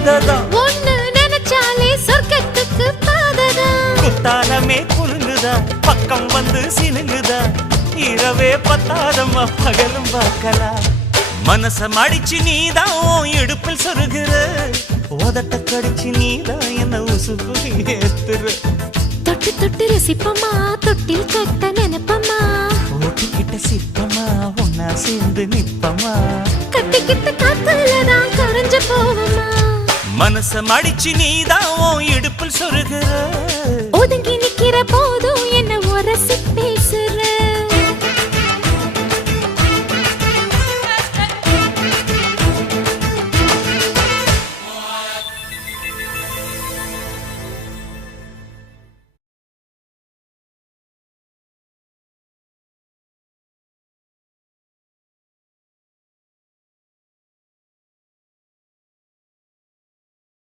போததான் ஒண்ணு நினைச்சாலே சொர்க்கத்துக்கு பாததான் குத்தாலமே குலுங்குதா பக்கம் வந்து சினுங்குதா இரவே பத்தாதம்மா பகலும் பார்க்கலாம் மனச மடிச்சு நீதான் இடுப்பில் சொருகிற உதட்ட கடிச்சு நீதான் என்ன உசுப்பு ஏத்துற தொட்டு தொட்டு ரசிப்பமா தொட்டில் கட்ட நினைப்பமா ஓட்டிக்கிட்ட சிப்பமா ஒன்னா சேர்ந்து நிப்பமா கட்டிக்கிட்ட காத்துலதான் கரைஞ்ச போவமா மனச மடிச்சு நீதான் இடுப்பில் சொருகிற ஒதுங்கி